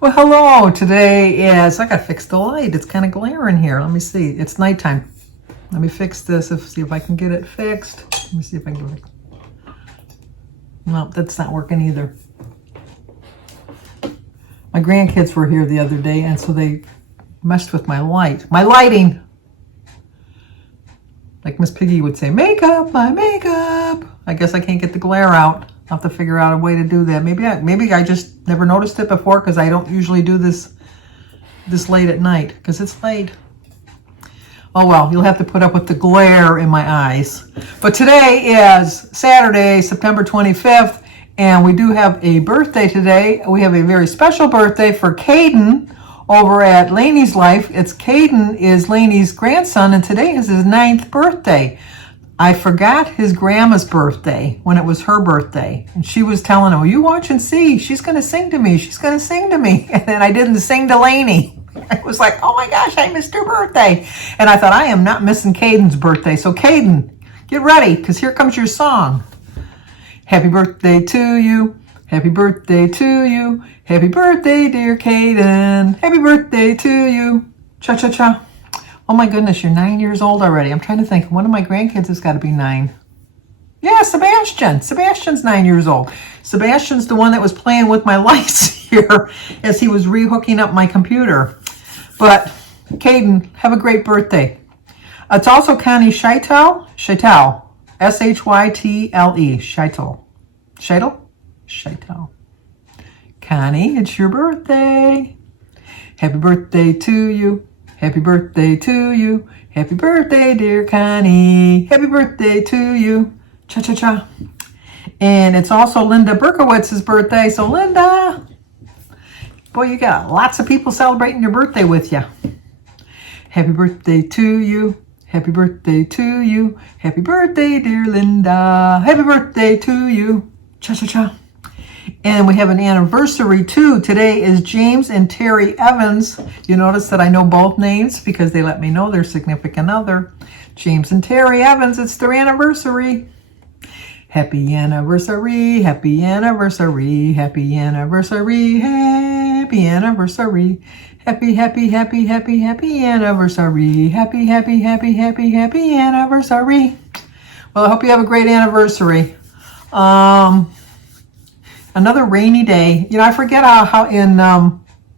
Well, hello. Today is, I gotta fix the light. It's kind of glaring here. Let me see. It's nighttime. Let me fix this. See if I can get it fixed. Let me see if I can get it. No, that's not working either. My grandkids were here the other day, and so they messed with my light. My lighting! Like Miss Piggy would say, makeup, my makeup. I guess I can't get the glare out. I'll have to figure out a way to do that. Maybe I just never noticed it before because I don't usually do this late at night because it's late. Oh well, you'll have to put up with the glare in my eyes. But today is Saturday, September 25th, and we do have a birthday today. We have a very special birthday for Caden over at Lainey's Life. Caden is Lainey's grandson, and today is his 9th birthday. I forgot his grandma's birthday when it was her birthday. And she was telling him, you watch and see. She's going to sing to me. She's going to sing to me. And then I didn't sing to Lainey. I was like, oh my gosh, I missed her birthday. And I thought, I am not missing Caden's birthday. So Caden, get ready, because here comes your song. Happy birthday to you. Happy birthday to you. Happy birthday, dear Caden. Happy birthday to you. Cha-cha-cha. Oh my goodness, you're 9 years old already. I'm trying to think. One of my grandkids has got to be 9. Yeah, Sebastian. Sebastian's 9 years old. Sebastian's the one that was playing with my lights here as he was rehooking up my computer. But, Caden, have a great birthday. It's also Connie Scheitel. Scheitel. S-H-Y-T-L-E. Scheitel. Scheitel? Scheitel. Connie, it's your birthday. Happy birthday to you. Happy birthday to you. Happy birthday, dear Connie. Happy birthday to you. Cha-cha-cha. And it's also Linda Berkowitz's birthday. So, Linda, boy, you got lots of people celebrating your birthday with you. Happy birthday to you. Happy birthday to you. Happy birthday, dear Linda. Happy birthday to you. Cha-cha-cha. And we have an anniversary too. Today is James and Terry Evans. You notice that I know both names because they let me know their significant other. James and Terry Evans, it's their anniversary. Happy anniversary, happy anniversary, happy anniversary, happy anniversary. Happy, happy, happy, happy, happy anniversary. Happy, happy, happy, happy, happy anniversary. Well, I hope you have a great anniversary. Another rainy day. You know, I forget how in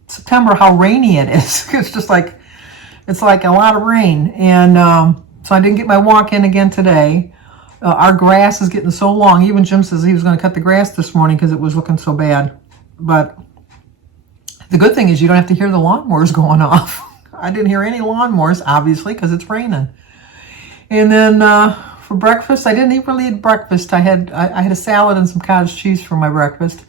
September how rainy it is. It's like a lot of rain. And so I didn't get my walk in again today. Our grass is getting so long. Even Jim says he was going to cut the grass this morning because it was looking so bad. But the good thing is you don't have to hear the lawnmowers going off. I didn't hear any lawnmowers, obviously, because it's raining. And then for breakfast, I didn't even really eat breakfast. I had a salad and some cottage cheese for my breakfast.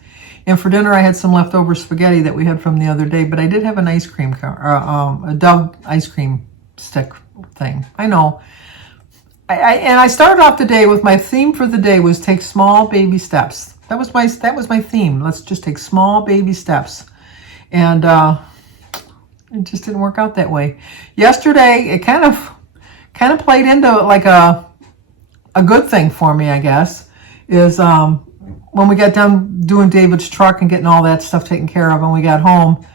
And for dinner, I had some leftover spaghetti that we had from the other day. But I did have an ice cream, a Dove ice cream stick thing. I know. And I started off the day with my theme for the day was take small baby steps. That was my theme. Let's just take small baby steps. And it just didn't work out that way. Yesterday, it kind of played into like a good thing for me, I guess, is when we got done doing David's truck and getting all that stuff taken care of, and we got home,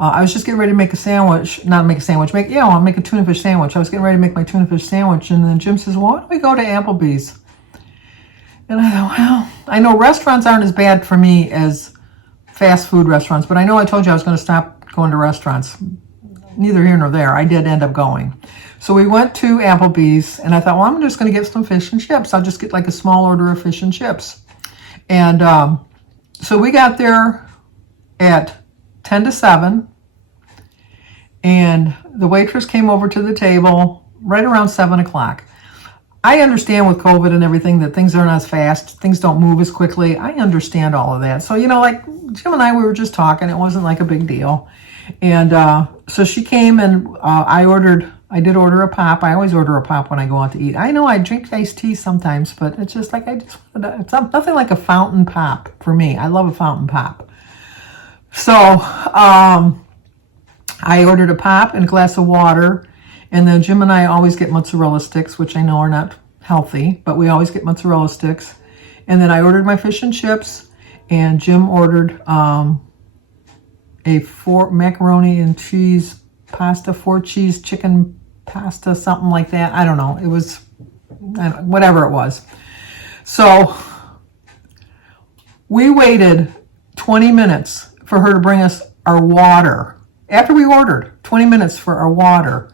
I was just getting ready to make a sandwich. Not make a sandwich. I'll make a tuna fish sandwich. I was getting ready to make my tuna fish sandwich, and then Jim says, well, why don't we go to Applebee's? And I thought, well, I know restaurants aren't as bad for me as fast food restaurants, but I know I told you I was going to stop going to restaurants. Neither here nor there. I did end up going. So we went to Applebee's, and I thought, well, I'm just going to get some fish and chips. I'll just get like a small order of fish and chips. And so we got there at 10 to 7, and the waitress came over to the table right around 7 o'clock. I understand with COVID and everything that things aren't as fast, things don't move as quickly. I understand all of that. So, you know, like Jim and I, we were just talking. It wasn't like a big deal. And so she came, and I did order a pop. I always order a pop when I go out to eat. I know I drink iced tea sometimes, but it's just like it's nothing like a fountain pop for me. I love a fountain pop. So I ordered a pop and a glass of water, and then Jim and I always get mozzarella sticks, which I know are not healthy, but we always get mozzarella sticks. And then I ordered my fish and chips, and Jim ordered a a 4 macaroni and cheese pasta, 4 cheese chicken pasta, something like that. I don't know. It was whatever it was. So we waited 20 minutes for her to bring us our water. After we ordered, 20 minutes for our water.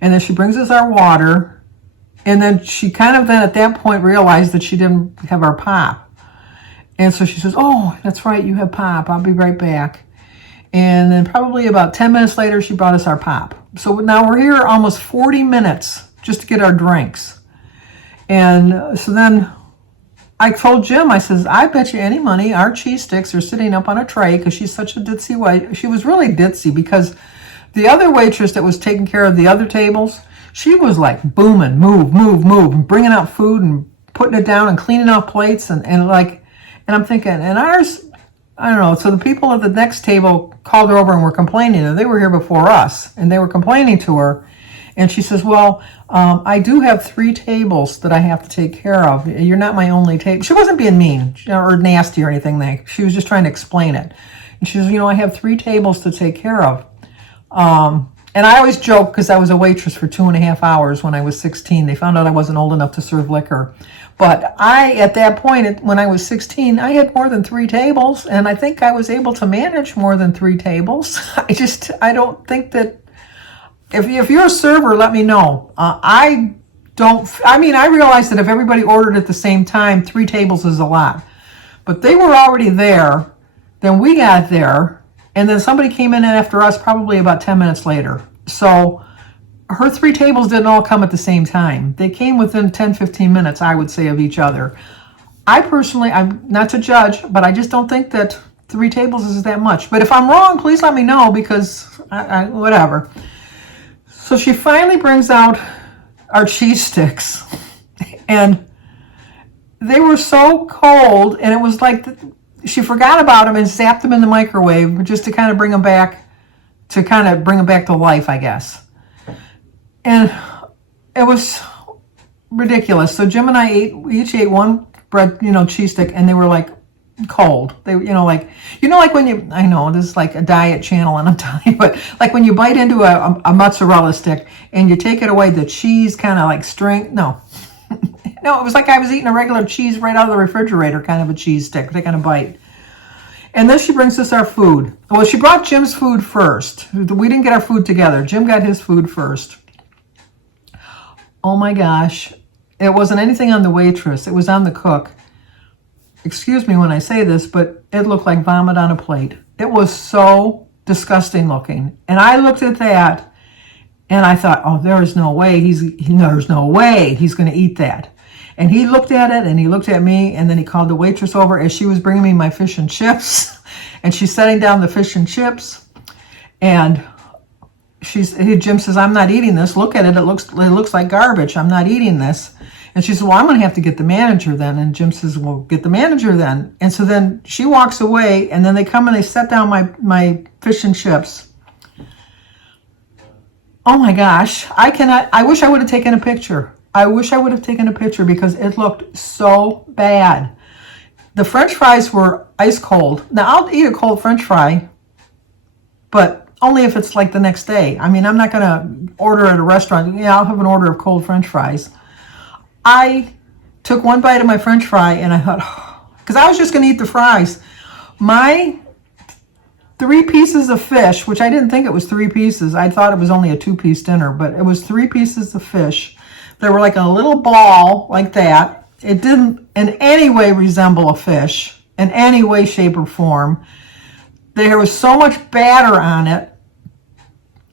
And then she brings us our water. And then she kind of then at that point realized that she didn't have our pop. And so she says, oh, that's right, you have pop. I'll be right back. And then probably about 10 minutes later, she brought us our pop. So now we're here almost 40 minutes just to get our drinks. And so then I told Jim, I says, I bet you any money our cheese sticks are sitting up on a tray because she's such a ditzy wife. She was really ditzy because the other waitress that was taking care of the other tables, she was like booming, move, and bringing out food and putting it down and cleaning off plates and I'm thinking, and ours, I don't know. So the people at the next table called her over and were complaining. And they were here before us and they were complaining to her. And she says, well, I do have 3 tables that I have to take care of. You're not my only table. She wasn't being mean or nasty or anything. She was just trying to explain it. And she says, I have 3 tables to take care of. And I always joke because I was a waitress for 2.5 hours when I was 16. They found out I wasn't old enough to serve liquor. But at that point, when I was 16, I had more than 3 tables. And I think I was able to manage more than 3 tables. I don't think that, if you're a server, let me know. I realized that if everybody ordered at the same time, 3 tables is a lot. But they were already there. Then we got there. And then somebody came in after us probably about 10 minutes later. So her 3 tables didn't all come at the same time. They came within 10, 15 minutes, I would say, of each other. I personally, I'm not to judge, but I just don't think that 3 tables is that much. But if I'm wrong, please let me know because whatever. So she finally brings out our cheese sticks, and they were so cold, and it was like she forgot about them and zapped them in the microwave just to kind of bring them back to life, I guess. And it was ridiculous. So Jim and I we each ate 1 bread, cheese stick, and they were like cold. They, like when you, I know this is like a diet channel and I'm telling you, but like when you bite into a mozzarella stick and you take it away, the cheese kind of like no, it was like I was eating a regular cheese right out of the refrigerator, kind of a cheese stick, taking a bite. And then she brings us our food. Well, she brought Jim's food first. We didn't get our food together. Jim got his food first. Oh my gosh. It wasn't anything on the waitress. It was on the cook. Excuse me when I say this, but it looked like vomit on a plate. It was so disgusting looking. And I looked at that and I thought, oh, there's no way he's going to eat that. And he looked at it and he looked at me and then he called the waitress over as she was bringing me my fish and chips. And she's setting down the fish and chips. And Jim says, I'm not eating this. Look at it. It looks like garbage. I'm not eating this. And she says, well, I'm going to have to get the manager then. And Jim says, well, get the manager then. And so then she walks away, and then they come and they set down my fish and chips. Oh my gosh. I wish I would have taken a picture. I wish I would have taken a picture because it looked so bad. The French fries were ice cold. Now, I'll eat a cold French fry, but only if it's like the next day. I mean, I'm not going to order at a restaurant. Yeah, I'll have an order of cold French fries. I took 1 bite of my French fry and I thought, because I was just going to eat the fries. My 3 pieces of fish, which I didn't think it was 3 pieces. I thought it was only a 2-piece dinner, but it was 3 pieces of fish. They were like a little ball like that. It didn't in any way resemble a fish in any way, shape, or form. There was so much batter on it.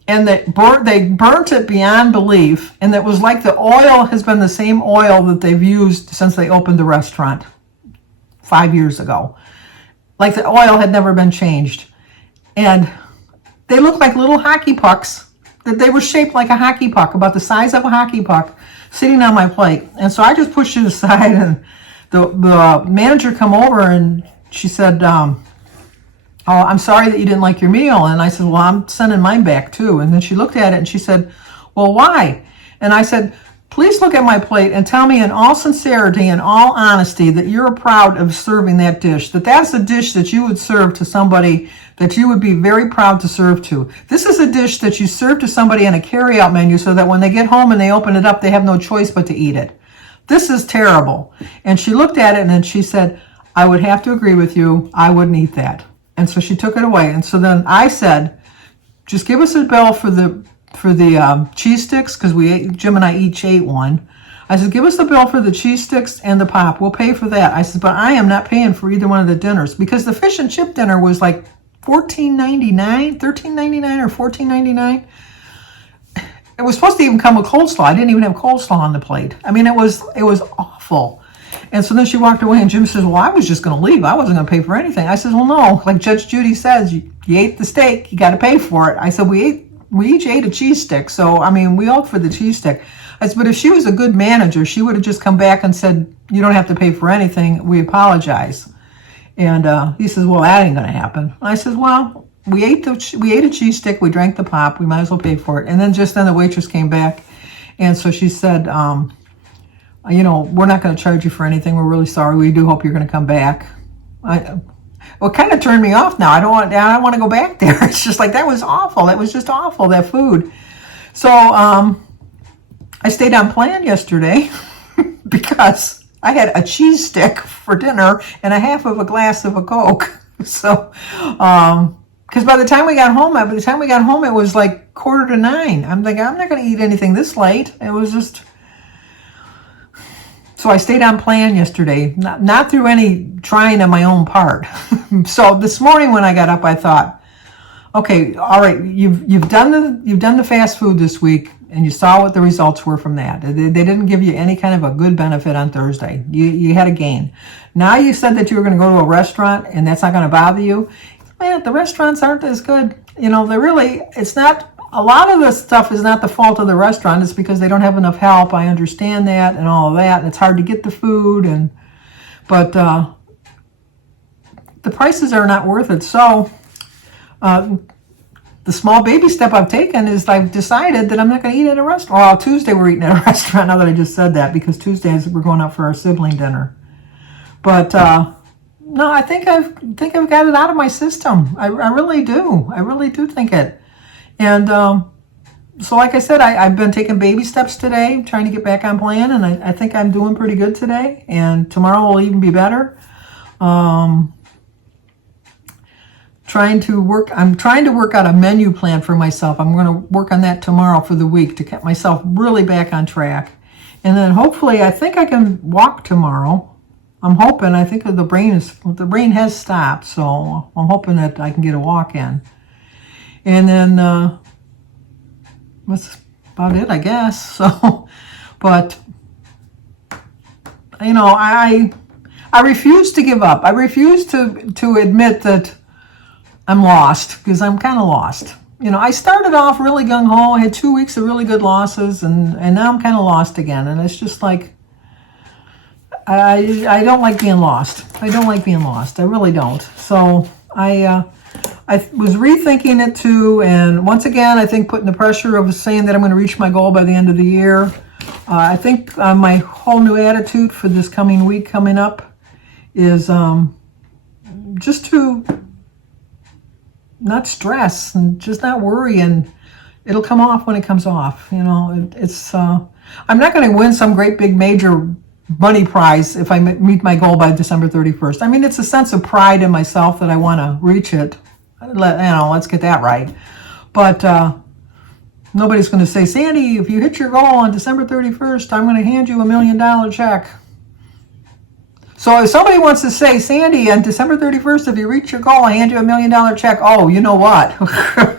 And they burnt it beyond belief. And it was like the oil has been the same oil that they've used since they opened the restaurant 5 years ago. Like the oil had never been changed. And they looked like little hockey pucks. They were shaped like a hockey puck, about the size of a hockey puck, sitting on my plate. And so I just pushed it aside, and the manager come over, and she said, oh, I'm sorry that you didn't like your meal. And I said, well, I'm sending mine back too. And then she looked at it and she said, well, why? And I said, please look at my plate and tell me in all sincerity and all honesty that you're proud of serving that dish, that that's a dish that you would serve to somebody that you would be very proud to serve to. This is a dish that you serve to somebody on a carry-out menu so that when they get home and they open it up, they have no choice but to eat it. This is terrible. And she looked at it and then she said, I would have to agree with you. I wouldn't eat that. And so she took it away. And so then I said, just give us a bill for the cheese sticks, because Jim and I each ate one. I said, give us the bill for the cheese sticks and the pop. We'll pay for that. I said, but I am not paying for either one of the dinners, because the fish and chip dinner was like $14.99 or $14.99. It was supposed to even come with coleslaw. I didn't even have coleslaw on the plate. I mean, it was awful. And so then she walked away, and Jim says, well, I was just going to leave. I wasn't going to pay for anything. I said, well, no. Like Judge Judy says, you ate the steak. You got to pay for it. I said, we each ate a cheese stick. So, I mean, we all for the cheese stick. I said, but if she was a good manager, she would have just come back and said, you don't have to pay for anything. We apologize. And he says, well, that ain't going to happen. I said, well, we ate a cheese stick. We drank the pop. We might as well pay for it. And then the waitress came back. And so she said, we're not going to charge you for anything. We're really sorry. We do hope you're going to come back. It kind of turned me off now. I don't want to go back there. It's just like, that was awful. That was just awful, that food. So I stayed on plan yesterday because I had a cheese stick for dinner and a half of a glass of a Coke. So, because by the time we got home, it was like 8:45. I'm like, I'm not going to eat anything this late. It was just... So I stayed on plan yesterday, not through any trying on my own part. So this morning when I got up, I thought, okay, all right, you've done the fast food this week, and you saw what the results were from that. They didn't give you any kind of a good benefit on Thursday. You had a gain. Now you said that you were going to go to a restaurant, and that's not going to bother you. Man, the restaurants aren't as good. It's not. A lot of the stuff is not the fault of the restaurant. It's because they don't have enough help. I understand that and all of that. And it's hard to get the food, but the prices are not worth it. So the small baby step I've taken is I've decided that I'm not going to eat at a restaurant. Well, Tuesday we're eating at a restaurant, now that I just said that, because Tuesdays we're going out for our sibling dinner. But no, I think I've got it out of my system. I really do. I really do think it. And so like I said, I've been taking baby steps today, trying to get back on plan, and I think I'm doing pretty good today. And tomorrow will even be better. I'm trying to work out a menu plan for myself. I'm going to work on that tomorrow for the week to get myself really back on track. And then hopefully, I think I can walk tomorrow. I'm hoping. I think the brain has stopped, so I'm hoping that I can get a walk in. And then that's about it, I guess. So, but I refuse to give up. I refuse to admit that I'm lost, because I'm kind of lost. I started off really gung-ho. I had 2 weeks of really good losses, and now I'm kind of lost again. And it's just like, I don't like being lost. I don't like being lost. I really don't. So I was rethinking it too, and once again, I think putting the pressure of saying that I'm going to reach my goal by the end of the year. I think my whole new attitude for this coming week coming up is just to not stress and just not worry, and it'll come off when it comes off. It's I'm not going to win some great big major money prize if I meet my goal by December 31st. I mean, it's a sense of pride in myself that I want to reach it. Let's get that right. But nobody's going to say, Sandy, if you hit your goal on December 31st, I'm going to hand you $1 million check. So if somebody wants to say, Sandy, on December 31st, if you reach your goal, I hand you $1 million check. Oh, you know what?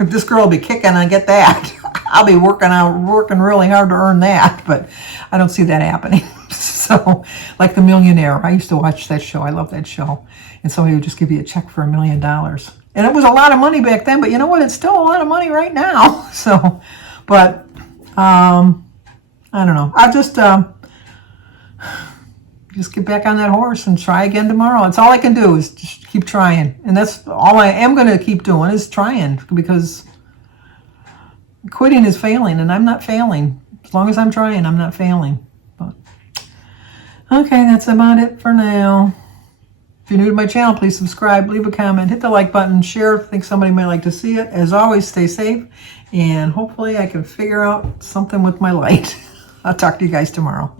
This girl will be kicking and get that. I'll be working really hard to earn that, but I don't see that happening. So, like The Millionaire, I used to watch that show. I love that show. And somebody would just give you a check for $1 million. And it was a lot of money back then, but you know what? It's still a lot of money right now. So, but I don't know. I'll just get back on that horse and try again tomorrow. It's all I can do is just keep trying. And that's all I am going to keep doing is trying, because quitting is failing, and I'm not failing. As long as I'm trying, I'm not failing. But okay, that's about it for now. If you're new to my channel, please subscribe, leave a comment, hit the like button, share if you think somebody might like to see it. As always, stay safe, and hopefully I can figure out something with my light. I'll talk to you guys tomorrow.